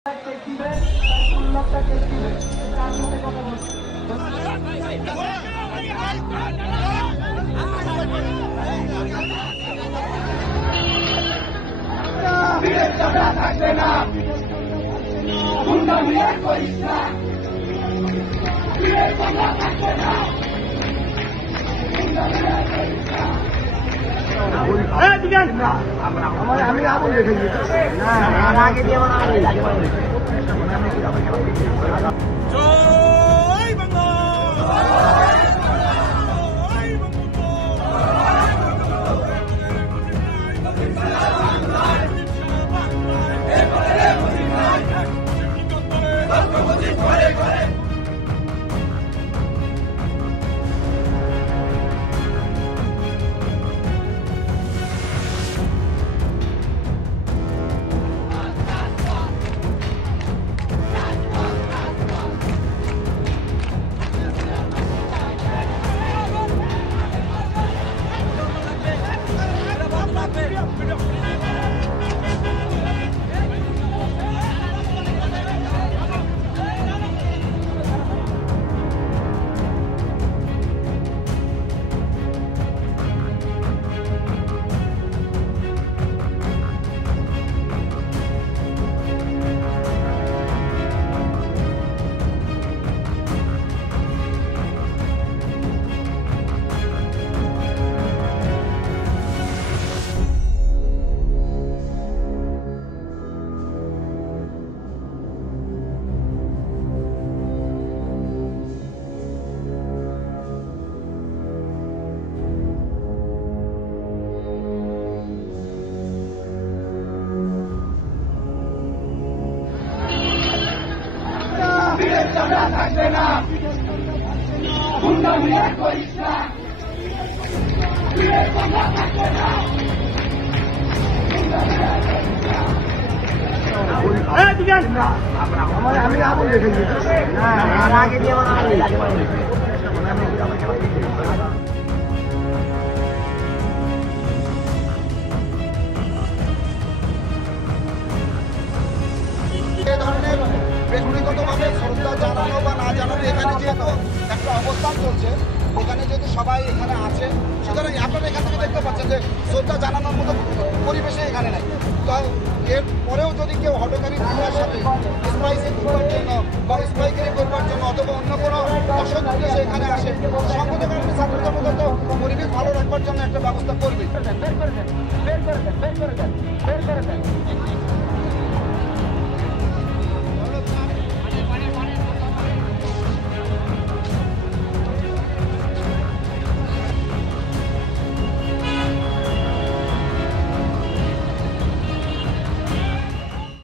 থাকবে না করিস না থাকবে না আমি আগুন দেখে থাকবে না করিস না থাকবে না আমি আগুন দেখে ব্যক্তিগতভাবে শ্রদ্ধা জানানো বা না জানানো এখানে যেহেতু একটা অবস্থান চলছে, এখানে যেহেতু সবাই এখানে আছে, সুতরাং আপনারা এখান থেকে দেখতে পাচ্ছেন যে শ্রদ্ধা জানানোর মতো পরিবেশে এখানে নাই। তো এর পরেও যদি কেউ হটকারী ক্রিয়ার সাথে